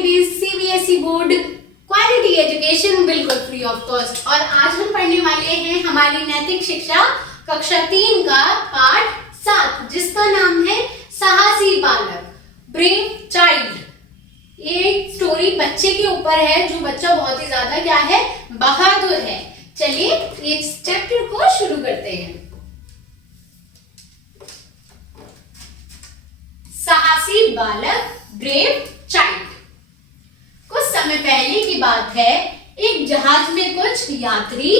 Babies, CBSE board quality education बिल्कुल free of cost. और आज हम पढ़ने वाले हैं हमारी नैतिक शिक्षा कक्षा 3 का पाठ 7 जिसका नाम है साहसी बालक, ब्रेव चाइल्ड। ये स्टोरी बच्चे के ऊपर है, जो बच्चा बहुत ही ज्यादा क्या है, बहादुर है। चलिए इस चैप्टर को शुरू करते हैं। साहसी बालक, ब्रेव चाइल्ड। कुछ समय पहले की बात है, एक जहाज में कुछ यात्री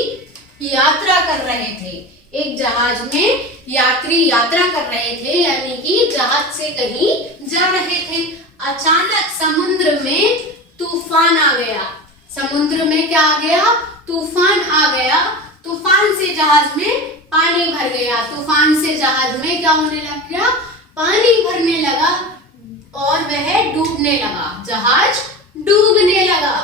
यात्रा कर रहे थे। एक जहाज में यात्री यात्रा कर रहे थे, यानी कि जहाज से कहीं जा रहे थे। अचानक समुद्र में तूफान आ गया। समुद्र में क्या आ गया? तूफान आ गया। तूफान से जहाज में पानी भर गया। तूफान से जहाज में क्या होने लग गया? पानी भरने लगा और वह डूबने लगा। जहाज डूबने लगा।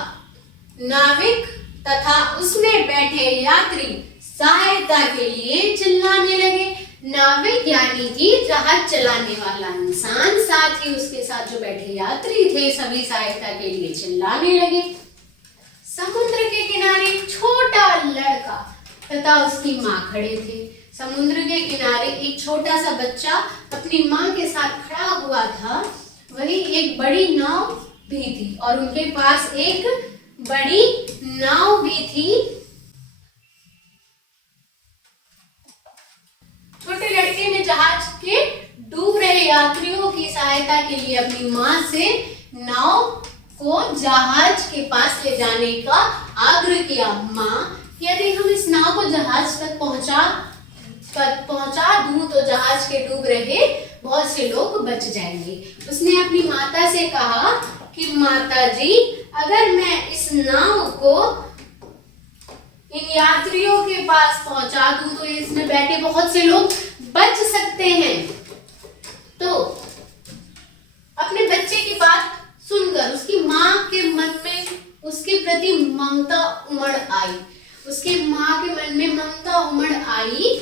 नाविक तथा उसमें बैठे यात्री सहायता के लिए चिल्लाने लगे। नाविक यानी कि जहाज चलाने वाला इंसान, साथ ही उसके साथ जो बैठे यात्री थे, सभी सहायता के लिए चिल्लाने लगे। समुद्र के किनारे छोटा लड़का तथा उसकी माँ खड़े थे। समुद्र के किनारे एक छोटा सा बच्चा अपनी माँ के साथ खड़ा हुआ था। वही एक बड़ी नाव भी थी और उनके पास एक बड़ी नाव भी थी। छोटे लड़के ने जहाज के डूब रहे यात्रियों की सहायता के लिए अपनी माँ से नाव को जहाज के पास ले जाने का आग्रह किया। माँ, यदि हम इस नाव को जहाज तक पहुंचा दूं तो जहाज के डूब रहे बहुत से लोग बच जाएंगे। उसने अपनी माता से कहा कि माता जी, अगर मैं इस नाव को इन यात्रियों के पास पहुंचा दूं तो इसमें बैठे बहुत से लोग बच सकते हैं। तो अपने बच्चे की बात सुनकर उसकी माँ के मन में उसके प्रति ममता उमड़ आई। उसके माँ के मन में ममता उमड़ आई।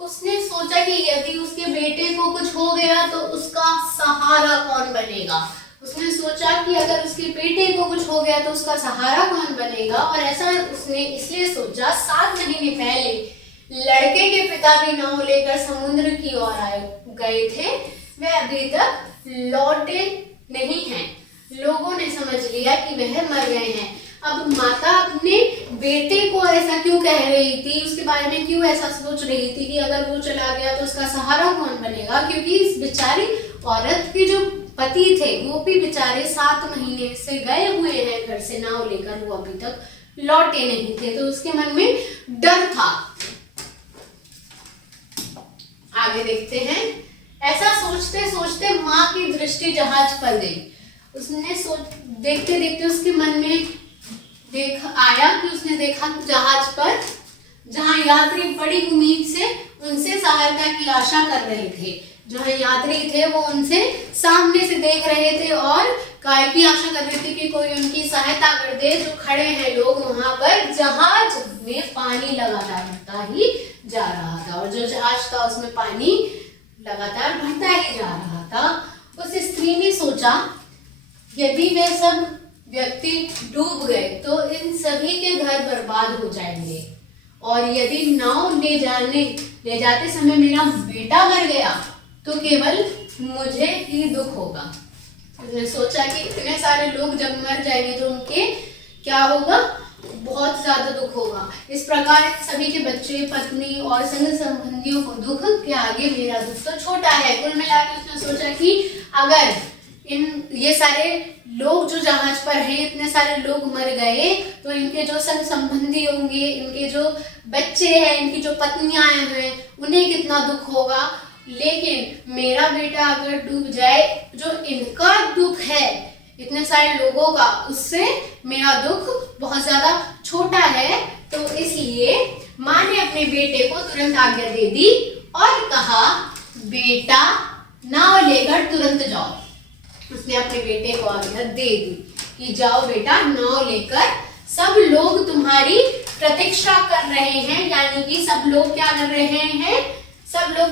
उसने सोचा कि यदि उसके बेटे को कुछ हो गया तो उसका सहारा कौन बनेगा। उसने सोचा कि अगर उसके बेटे को कुछ हो गया तो उसका सहारा कौन बनेगा। और ऐसा उसने इसलिए सोचा, 7 महीने पहले लड़के के पिता भी नाव लेकर समुद्र की ओर गए थे। वे अभी तक लौटे नहीं हैं। लोगों ने समझ लिया कि वह मर गए हैं। अब माता अपने बेटे को ऐसा क्यों कह रही थी, उसके बारे में क्यों ऐसा सोच रही थी कि अगर वो चला गया तो उसका सहारा कौन बनेगा? क्योंकि इस बेचारी औरत के जो पति थे वो भी बेचारे 7 महीने से गए हुए हैं घर से नाव लेकर, वो अभी तक लौटे नहीं थे। तो उसके मन में डर था। आगे देखते हैं। ऐसा सोचते सोचते माँ की दृष्टि जहाज पर गई। उसने देखते देखते उसके मन में उसने देखा जहाज पर, जहां यात्री बड़ी उम्मीद से उनसे सहायता की आशा कर रहे थे। जहां यात्री थे वो उनसे सामने से देख रहे थे और काय की आशा कर रहे थे कि कोई उनकी सहायता कर दे। जो खड़े हैं लोग वहां पर, जहाज में पानी लगातार बढ़ता ही जा रहा था और जो जहाज था उसमें पानी लगातार बढ़ता ही जा रहा था। उस स्त्री ने सोचा, यदि वे सब व्यक्ति डूब गए तो इन सभी के घर बर्बाद हो जाएंगे, और यदि नाव ले जाते समय मेरा बेटा मर गया तो केवल मुझे ही दुख होगा। उसने सोचा कि इतने सारे लोग जब मर जाएंगे तो उनके क्या होगा, बहुत ज्यादा दुख होगा। इस प्रकार सभी के बच्चे, पत्नी और संग संबंधियों को दुख के आगे मेरा दुख तो छोटा है। कुल मिलाकर उसने सोचा कि अगर ये सारे लोग जो जहाज पर हैं, इतने सारे लोग मर गए तो इनके जो संग संबंधी होंगे, इनके जो बच्चे हैं, इनकी जो पत्नियां हैं, उन्हें कितना दुख होगा। लेकिन मेरा बेटा अगर डूब जाए, जो इनका दुख है इतने सारे लोगों का, उससे मेरा दुख बहुत ज्यादा छोटा है। तो इसलिए माँ ने अपने बेटे को तुरंत आज्ञा दे दी और कहा, बेटा नाव लेकर तुरंत जाओ। उसने अपने बेटे को आज्ञा दे दी कि जाओ बेटा नाव लेकर, सब लोग तुम्हारी प्रतीक्षा कर रहे हैं। यानी कि सब लोग क्या कर रहे हैं, सब लोग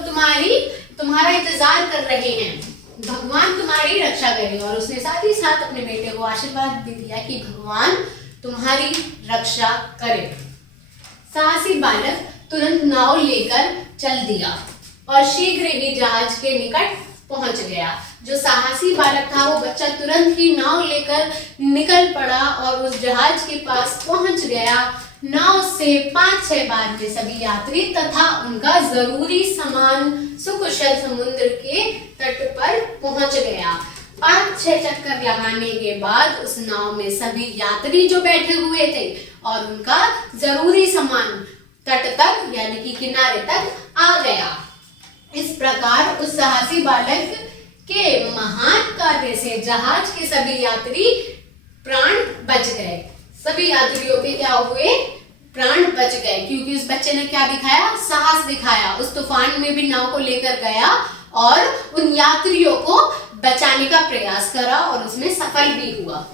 तुम्हारा इंतजार कर रहे हैं। भगवान तुम्हारी रक्षा करे। और उसने साथ ही साथ अपने बेटे को आशीर्वाद भी दिया कि भगवान तुम्हारी रक्षा करे। साहसी बालक तुरंत नाव लेकर चल दिया और शीघ्र ही जहाज के निकट पहुंच गया। जो साहसी बालक था वो बच्चा तुरंत ही नाव लेकर निकल पड़ा और उस जहाज के पास पहुंच गया। नाव से 5-6 बार में सभी यात्री तथा उनका जरूरी सामान सुकुशल समुद्र के तट पर पहुंच गया। 5-6 चक्कर लगाने के बाद उस नाव में सभी यात्री जो बैठे हुए थे और उनका जरूरी सामान तट तक यानी कि किनारे तक आ गया। इस प्रकार उस साहसी बालक के महान कार्य से जहाज के सभी यात्री प्राण बच गए। सभी यात्रियों के क्या हुए? प्राण बच गए, क्योंकि उस बच्चे ने क्या दिखाया? साहस दिखाया। उस तूफान में भी नाव को लेकर गया और उन यात्रियों को बचाने का प्रयास करा और उसमें सफल भी हुआ।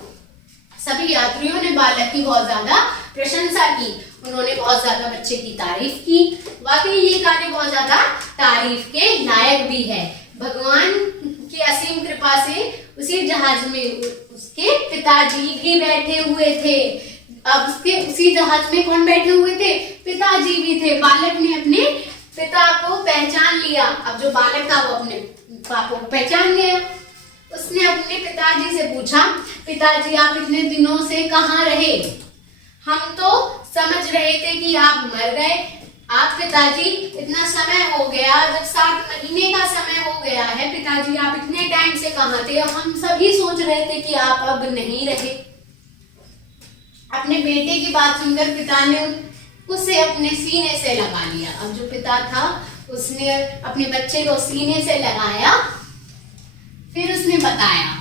सभी यात्रियों ने बालक की बहुत ज्यादा प्रशंसा की। उन्होंने बहुत ज्यादा बच्चे की तारीफ की। वाकई ये कार्य बहुत ज्यादा तारीफ के लायक भी है। भगवान की असीम कृपा से उसी जहाज में उसके पिताजी भी बैठे हुए थे। अब उसके उसी जहाज में कौन बैठे हुए थे? पिताजी भी थे। बालक ने अपने पिता को पहचान लिया। अब जो बालक था वो अपने पापा को पहचान गया। उसने अपने पिताजी से पूछा, पिताजी आप इतने दिनों से कहाँ रहे? हम तो समझ रहे थे कि आप मर गए। आप पिताजी इतना समय हो गया, जब 7 महीने का समय हो गया है, पिताजी आप इतने टाइम से कहाँ थे? हम सभी सोच रहे थे कि आप अब नहीं रहे। अपने बेटे की बात सुनकर पिता ने उसे अपने सीने से लगा लिया। अब जो पिता था उसने अपने बच्चे को सीने से लगाया। फिर उसने बताया,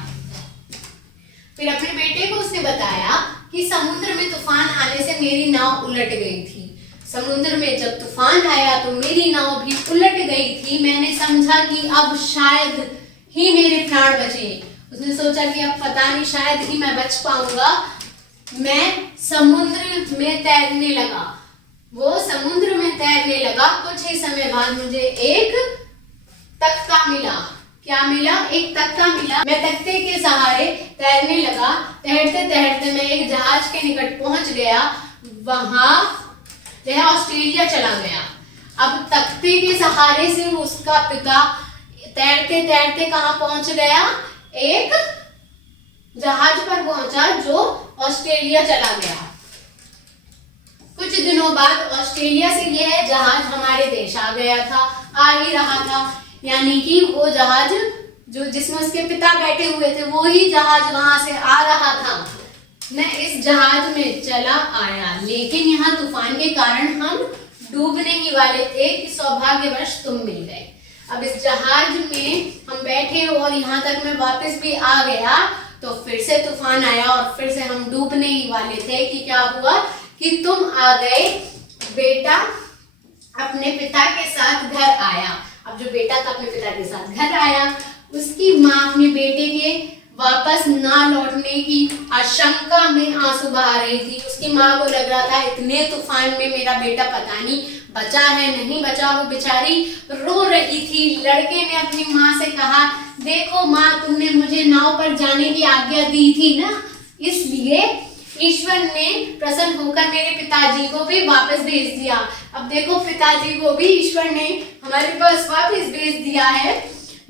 फिर अपने बेटे को उसने बताया कि समुद्र में तूफान आने से मेरी नाव उलट गई थी। समुद्र में जब तूफान आया तो मेरी नाव भी उलट गई थी। मैंने समझा कि अब शायद ही मेरे प्राण बचे। उसने सोचा कि अब पता नहीं, शायद ही मैं बच पाऊंगा। मैं समुद्र में तैरने लगा। वो समुद्र में तैरने लगा। कुछ ही समय बाद मुझे एक तख्ता मिला। क्या मिला? एक तख्ता मिला। मैं तख्ते के सहारे तैरने लगा। तैरते तैरते मैं एक जहाज के निकट पहुंच गया। वहां वह ऑस्ट्रेलिया चला गया। अब तख्ते के सहारे से उसका पिता तैरते तैरते कहां पहुंच गया? एक जहाज पर पहुंचा जो ऑस्ट्रेलिया चला गया। कुछ दिनों बाद ऑस्ट्रेलिया से यह जहाज हमारे देश आ गया था, आ ही रहा था। यानी कि वो जहाज जो जिसमें उसके पिता बैठे हुए थे वो ही जहाज वहां से आ रहा था। मैं इस जहाज में चला आया, लेकिन यहाँ तूफान के कारण हम डूबने ही वाले थे कि सौभाग्यवश तुम मिल गए। अब इस जहाज में हम बैठे और यहाँ तक मैं वापस भी आ गया तो फिर से तूफान आया और फिर से हम डूबने ही वाले थे कि क्या हुआ कि तुम आ गए। बेटा अपने पिता के साथ घर आया। अब जो बेटा था अपने पिता के साथ घर आया। उसकी माँ अपने बेटे के वापस ना लौटने की आशंका में आंसू बहा रही थी। उसकी माँ को लग रहा था इतने तूफान में मेरा बेटा पता नहीं बचा है नहीं बचा। वो बेचारी रो रही थी। लड़के ने अपनी माँ से कहा, देखो माँ, तुमने मुझे नाव पर जाने की आज्ञा दी थी ना, इसलिए ईश्वर ने प्रसन्न होकर मेरे पिताजी को भी वापस भेज दिया। अब देखो पिताजी को भी ईश्वर ने हमारे पास वापस भेज दिया है।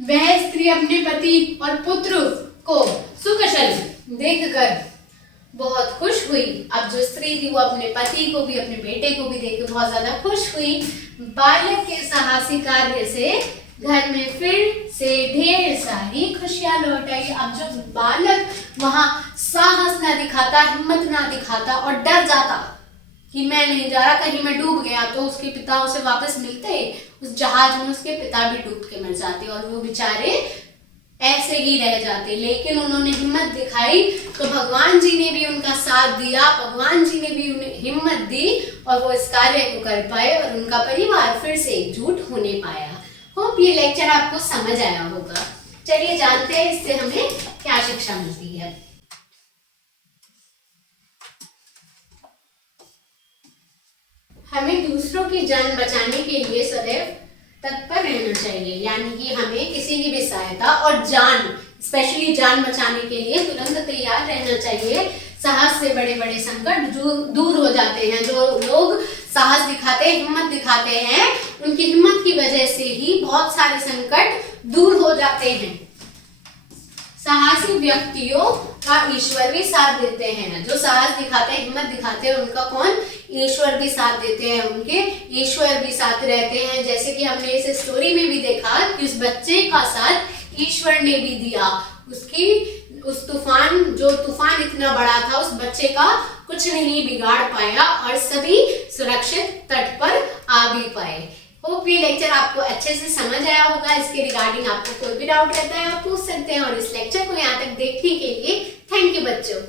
वह स्त्री अपने पति और पुत्र को सुकुशल देखकर बहुत खुश हुई। अब जो स्त्री थी वो अपने पति को भी अपने बेटे को भी देखकर बहुत ज्यादा खुश हुई। बालक के साहसी कार्य से घर में फिर से ढेर सारी खुशियां लौट आई। अब जो बालक वहां साहस ना दिखाता, हिम्मत ना दिखाता और डर जाता कि मैं नहीं जा रहा, कहीं मैं डूब गया, तो उसके पिता उसे वापस मिलते। उस जहाज में उसके पिता भी डूब के मर जाते और वो बेचारे ऐसे ही रह जाते। लेकिन उन्होंने हिम्मत दिखाई तो भगवान जी ने भी उनका साथ दिया। भगवान जी ने भी उन्हें हिम्मत दी और वो इस कार्य को कर पाए और उनका परिवार फिर से एकजुट होने पाया। होप ये लेक्चर आपको समझ आया होगा। चलिए जानते हैं इससे हमें क्या शिक्षा मिलती है। हमें दूसरों की जान बचाने के लिए सदैव तत्पर रहना चाहिए, यानी कि हमें किसी की भी सहायता और जान, स्पेशली जान बचाने के लिए तुरंत तैयार रहना चाहिए। साहस से बड़े बड़े संकट दूर हो जाते हैं। जो लोग साहस दिखाते हैं, हिम्मत दिखाते हैं, उनकी हिम्मत की वजह से ही बहुत सारे संकट दूर हो जाते हैं। साहसी व्यक्तियों का ईश्वर भी साथ देते हैं। जो साहस दिखाते हैं, हिम्मत दिखाते हैं, उनका कौन? ईश्वर भी साथ देते हैं, उनके ईश्वर भी साथ रहते हैं। जैसे कि हमने इस स्टोरी में भी देखा कि उस बच्चे का साथ ईश्वर ने भी दिया। उस तूफान इतना बड़ा था, उस बच्चे का कुछ नहीं बिगाड़ पाया और सभी सुरक्षित तट पर आ भी पाए। होप ये लेक्चर आपको अच्छे से समझ आया होगा। इसके रिगार्डिंग आपको कोई भी डाउट रहता है आप पूछ सकते हैं। और इस लेक्चर को यहाँ तक देखने के लिए थैंक यू बच्चों।